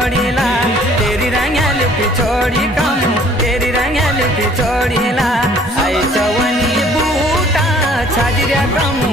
छोड़ीला तेरी रंगली पिछोड़ी कमु तेरी रंगली पिछोड़ीला आई चवनी बूटा छाजिया कमु